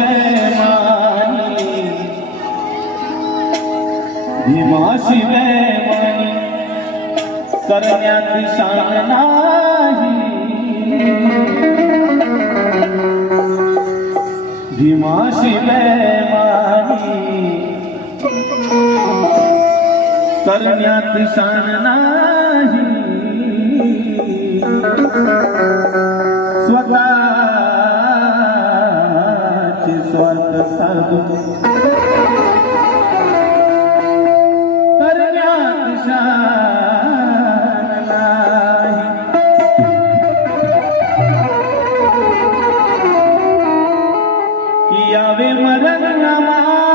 बेमानी भीमाशी बेमानी करण्यात शान नाही नाही। स्वार्थ साधून करण्यात मरण नमा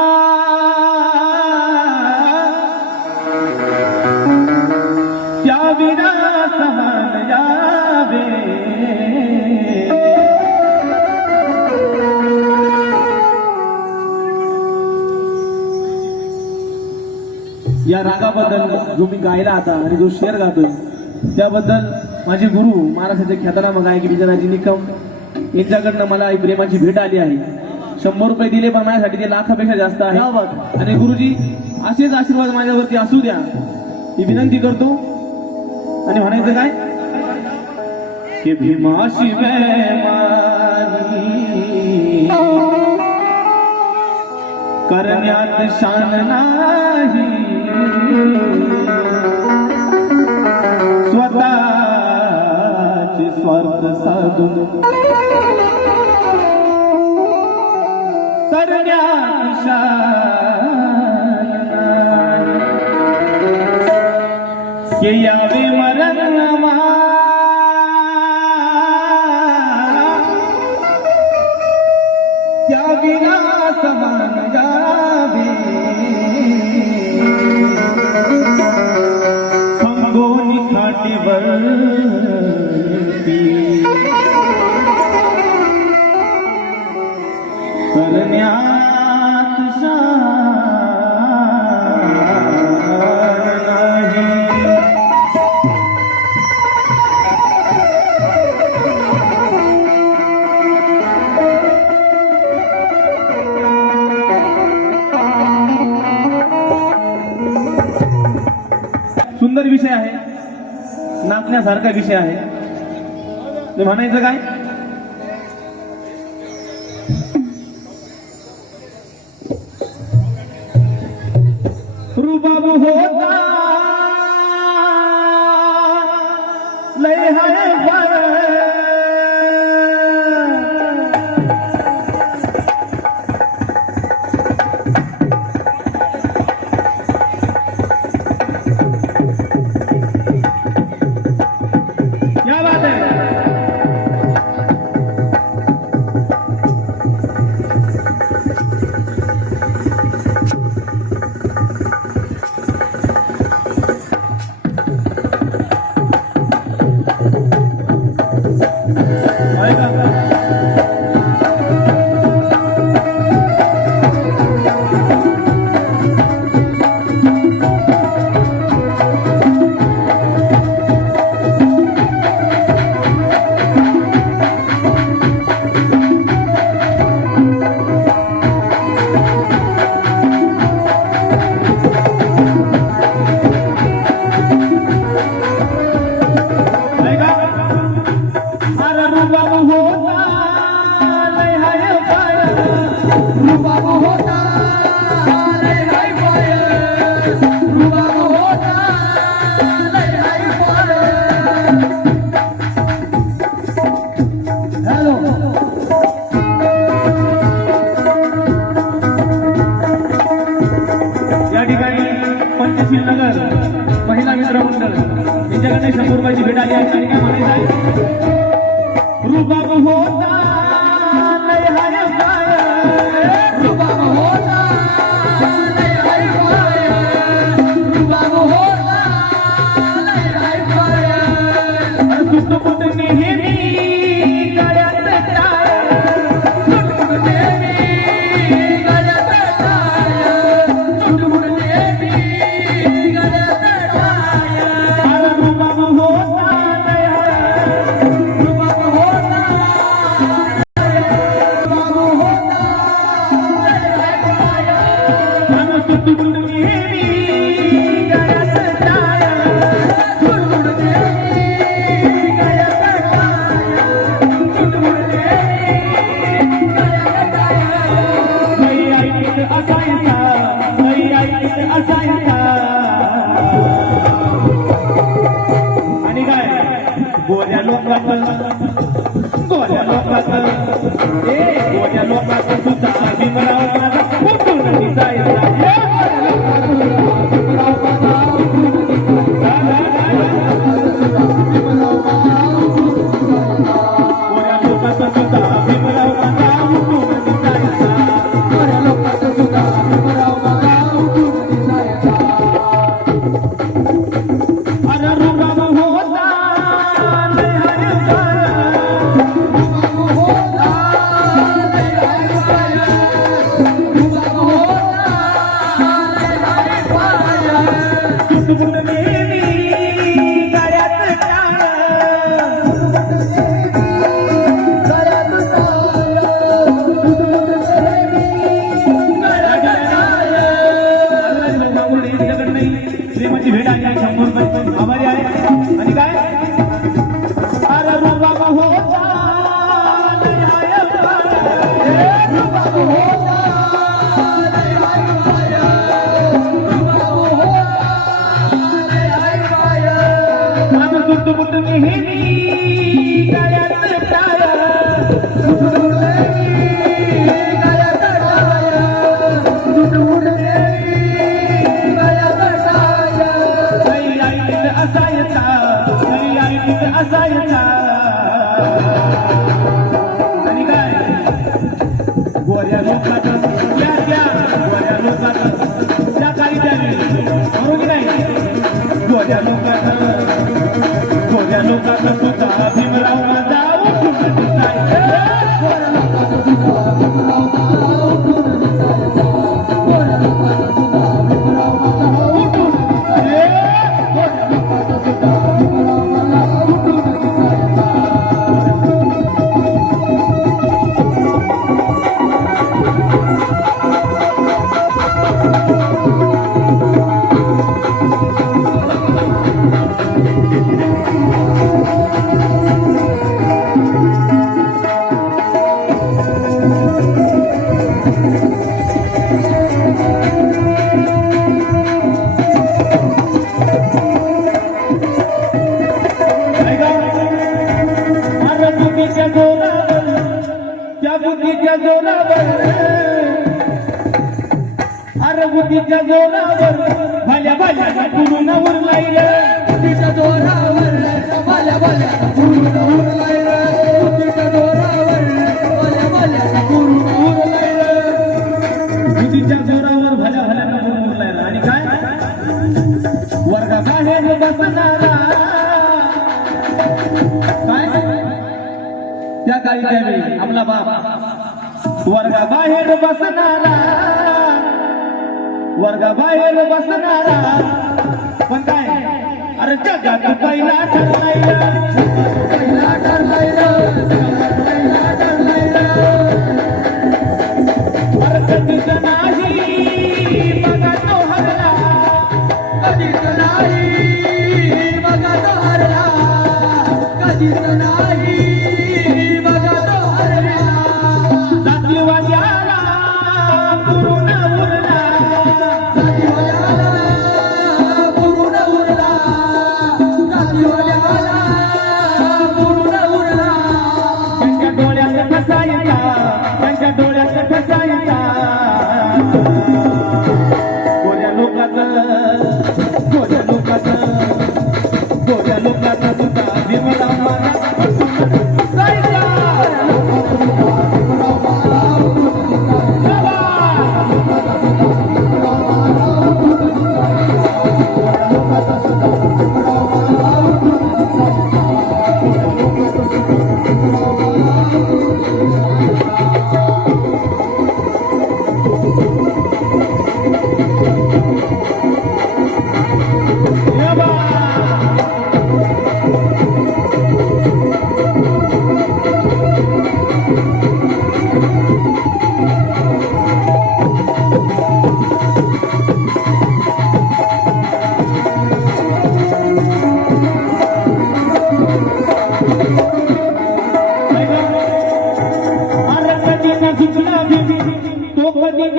या रागाबद्दल जो मी गायला आता आणि जो शेर गातोय त्याबद्दल माझे गुरु महाराष्ट्राचे ख्यातनाम गायक विजयराजी निकम यांच्याकडनं मला ही प्रेमाची भेट आली आहे. शंभर रुपये दिले पण माझ्यासाठी ते लाखापेक्षा जास्त आहे. आणि गुरुजी असेच आशीर्वाद माझ्यावरती असू द्या. ही विनंती करतो. आणि म्हणायचं काय? की भीमाशी करण्यात शान नाही. स्वतःचे स्वार्थ साधून तरण्या शान यावे मरण त्या करण्यात सुंदर विषय आहे. नाचण्यासारखा विषय आहे. ते म्हणायचं काय? Aê! नेहमी गळ्यात टाळ. nunca, nunca, nunca, nunca, बुद्धीच्या जोरावर. अरे बुद्धीच्या जोरावर. भल्या भल्या पुरून उरलाय रे. बुद्धीच्या जोरावर. भल्या भल्या पुरून उरलाय रे. बुद्धीच्या जोरावर. भल्या भल्या पुरून उरलाय रे. बुद्धीच्या जोरावर भल्या भल्या पुरून उरलाय रे. आणि काय? वर्गाबाहेर बसणारा. काय? त्या काही त्यावेळी आपला बाप वर्गाबाहेर बसणारा. वर्गाबाहेर बसणारा. पण काय? अरे जगात पहिला ठरलाय.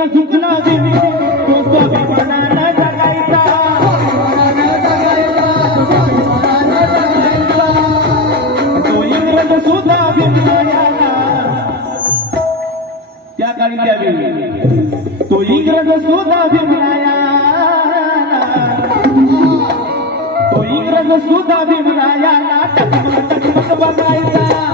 देवी तो स्वाभिमानानं जगायचा. तो इंग्रज सुद्धा भीमरायाला त्या काळी तो इंग्रज सुद्धा भीमरायाला तो इंग्रज सुद्धा टकमक टकमक बघायचा.